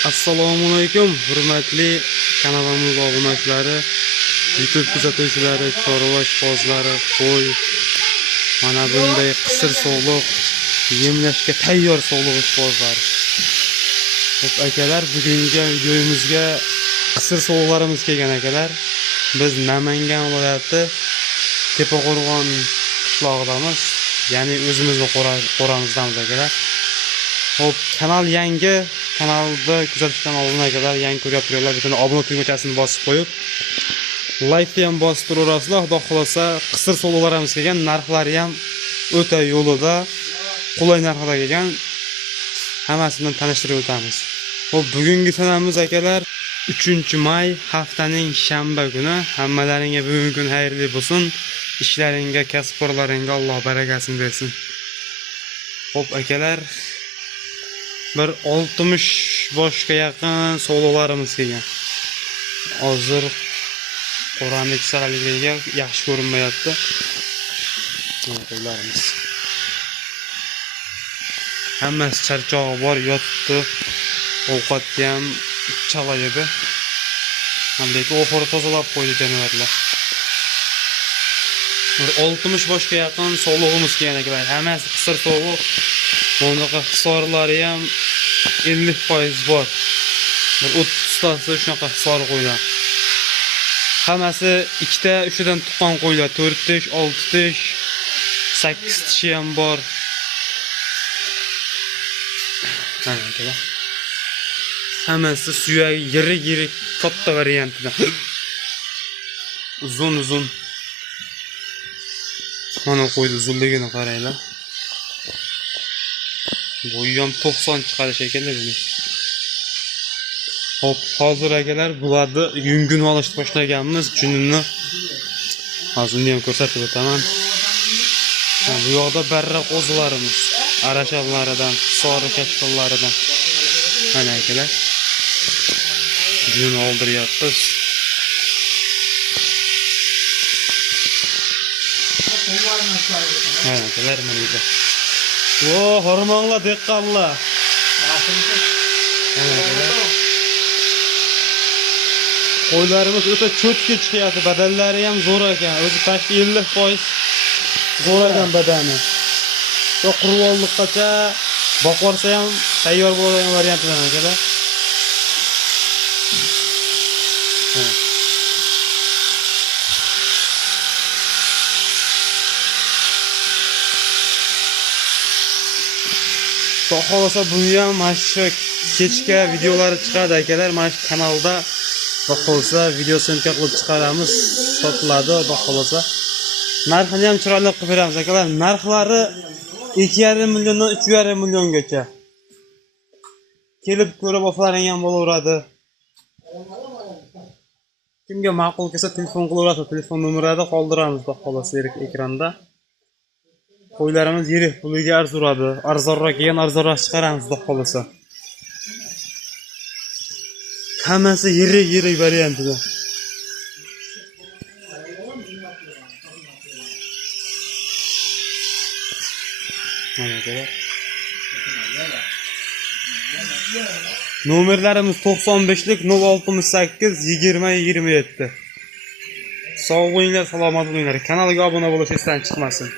Assalomu alaykum, hurmatli kanalimiz obunachilari, YouTube kuzatuvchilari, chorva ishqibozlari, qo'y, mana bunday qisir sog'liq, yemlashga tayyor sog'liq ishqibozlari. Xo'p akalar, bugungi videomizga qisir sog'liqlarimiz kelgan akalar. Biz Namangan viloyati Tepaqo'rg'on qishlog'idamiz, ya'ni o'zimizning qo'ramizdamiz akalar. Xo'p, kanal yangi, kanalda kuzatishdan oldin akalar, yangi ko'ryapsizlar, bitta obuna tugmachasini bosib qo'yib, like ham bosib turaverasizlar. Xudo xolasa, qisir sog'liqlarimiz kelgan, narxlari ham o'ta yo'lida, qulay narxda kelgan. Hammasini tanishtirib o'tamiz. Xo'p, bugungi sanamiz akalar 3-may, haftaning shanba kuni. Hammalaringga bugungi kun xayrli bo'lsin. Ishlaringga, kasb-korlaringga Alloh barakasini bersin. Xo'p akalar, bir 60 boshga yaqin sog'liqlarimiz kelgan. Hozir qo'ramlik saraligiga yaxshi ko'rinmayapti. Qo'ylarimiz. Hammasi charchog'i bor, yotdi. Ovqatni ham chala edi. Lekin oxiri tozalab qo'ydi jonivorlar. Bir 60 boshga yaqin sog'lig'imiz kelgan akalar. Hammasi qisir sog'liq. Bunaqa hisorlari ham 50% bor. Bir 30 tasi shunaqa hisor qo'ylar. Hammasi 2 ta, 3 dan tuqqan qo'ylar, 4 tish, 6 tish, 8 tishi ham bor. Mana akalar. Hammasi suyak yirik katta variantida. Uzun. Mana qo'ydi uzunligini qaranglar. Bo'yi ham 90 chiqadi shekilli buni. Hop, hozir akalar bularni yungini olishni boshlaganmiz. Junini hozir ham ko'rsatib o'taman. Bu yoqda barra qo'zlarimiz, arashavlaridan, sori kashkollaridan. Mana akalar. Jun oldiryapmiz. Mana akalar, mana bu. O, hormonlar deqqanlar. Qo'ylarimiz o'ta cho'tga chiqyapti, badallari ham zo'r ekan. O'zi tashki 50% zo'r ekan badani. Shu qurvolliqqacha boqorsa ham tayyor bo'ladigan variantlar akalar. Xudo xolasa buni ham mana shu kechga videolari chiqadi akalar. Mana shu kanalda xudo xolasa video syomka qilib chiqaramiz, sotiladi xudo xolasa. Narxini ham chiroyli qilib beramiz akalar. Narxlari 2,5 milliondan 3,5 milliongacha. Kelib ko'rib olsalaring ham bo'laveradi. Kimga ma'qul kelsa telefon qilaverasiz. Telefon nomerlarini qoldiramiz xudo xolasa ekranda. Qo'ylarimiz yirik, puliga arzuradi. Arzonroq kelgan arzonroq chiqaramiz xudo xolasa. Hammasi yirik variantida. Mana akalar. Nomerlarimiz 95lik 068 20 27. Sog' bo'linglar, salomat bo'linglar. Kanalga obuna bo'lish esdan chiqmasin.